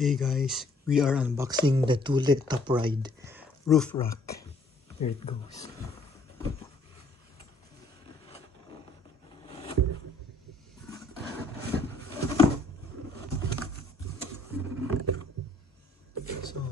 Hey guys, we are unboxing the Thule Topride roof rack. Here it goes. So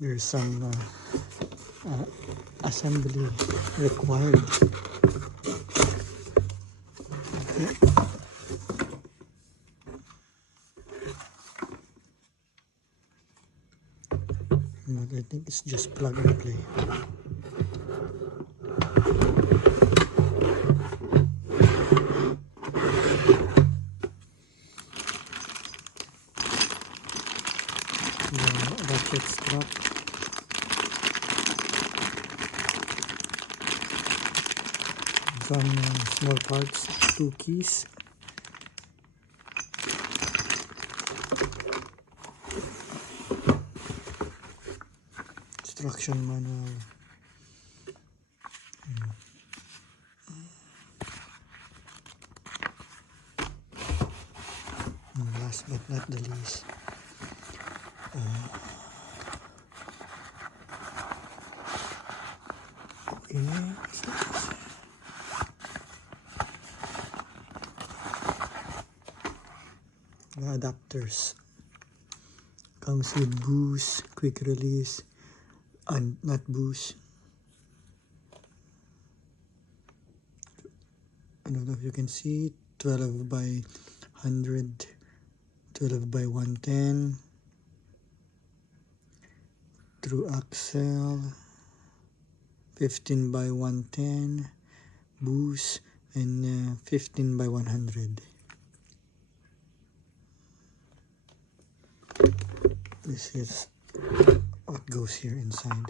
there's some assembly required. Okay. But I think it's just plug and play. The ratchet strap. Some small parts, 2 keys. Instruction manual. And last but not the least, the adapters. Comes with boost, quick release, and nut boost. I don't know if you can see, 12 by 100, 12 by 110, through axle, 15 by 110, boost, and 15 by 100. This is what goes here inside.